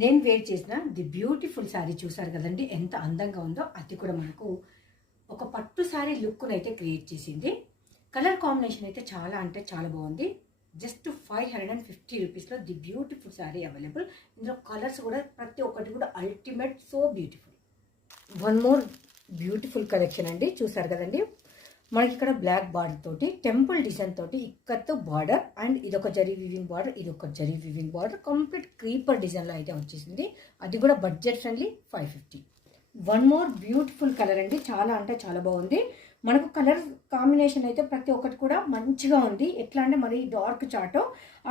నేను వేర్ చేసిన the beautiful sari చూసారు కదండి, ఎంత అందంగా ఉందో. అది కూడా మనకు ఒక పట్టు శారీ లుక్ను అయితే క్రియేట్ చేసింది. కలర్ కాంబినేషన్ అయితే చాలా అంటే చాలా బాగుంది. జస్ట్ 550 రూపీస్లో ది బ్యూటిఫుల్ శారీ అవైలబుల్. ఇందులో కలర్స్ కూడా ప్రతి ఒక్కటి కూడా ultimate, so beautiful. One more beautiful collection అండి, చూసారు కదండి. మనకి ఇక్కడ బ్లాక్ బార్డర్ తోటి టెంపుల్ డిజైన్ తోటి ఇక్కత్ బార్డర్ అండ్ ఇదొక జరీ వివింగ్ బార్డర్, ఇదొక zari weaving border, complete creeper డిజైన్లో అయితే వచ్చేసింది. అది కూడా budget friendly 550. One more beautiful colour అండి, చాలా అంటే చాలా బాగుంది. మనకు కలర్ కాంబినేషన్ అయితే ప్రతి ఒక్కటి కూడా మంచిగా ఉంది. ఎట్లా అంటే మరి డార్క్ చాటో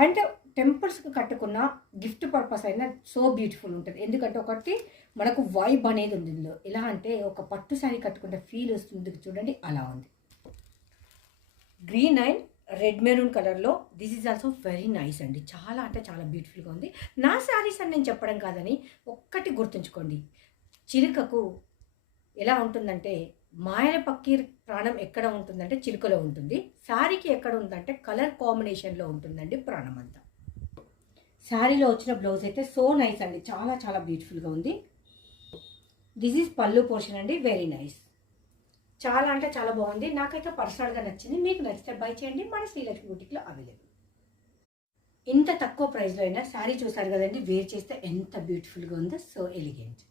అండ్ టెంపుల్స్కి కట్టుకున్న గిఫ్ట్ పర్పస్ అయినా సో బ్యూటిఫుల్ ఉంటుంది. ఎందుకంటే ఒకటి మనకు వైబ్ అనేది ఉంది ఇందులో. ఎలా అంటే ఒక పట్టు శారీ కట్టుకుంటే ఫీల్ వస్తుంది చూడండి, అలా ఉంది. గ్రీన్ అండ్ రెడ్ మెరూన్ కలర్లో this is also very nice అండి, చాలా అంటే చాలా బ్యూటిఫుల్గా ఉంది. నా శారీస్ అని నేను చెప్పడం కాదని ఒక్కటి గుర్తుంచుకోండి, చిలుకకు ఎలా ఉంటుందంటే మాయల పక్కీర్ ప్రాణం ఎక్కడ ఉంటుందంటే చిలుకలో ఉంటుంది. శారీకి ఎక్కడ ఉందంటే కలర్ కాంబినేషన్లో ఉంటుందండి ప్రాణం అంతా. శారీలో వచ్చిన బ్లౌజ్ అయితే సో నైస్ అండి, చాలా చాలా బ్యూటిఫుల్గా ఉంది. దిస్ ఈజ్ పల్లు పోర్షన్ అండి, వెరీ నైస్, చాలా అంటే చాలా బాగుంది. నాకైతే పర్సనల్గా నచ్చింది. మీకు నచ్చితే బై చేయండి, మన శ్రీలక్ష్మి బుటిక్లో అవైలబుల్. ఇంత తక్కువ ప్రైస్లో అయినా శారీ చూసారు కదండి, వేర్ చేస్తే ఎంత బ్యూటిఫుల్గా ఉందో, సో ఎలిగెంట్.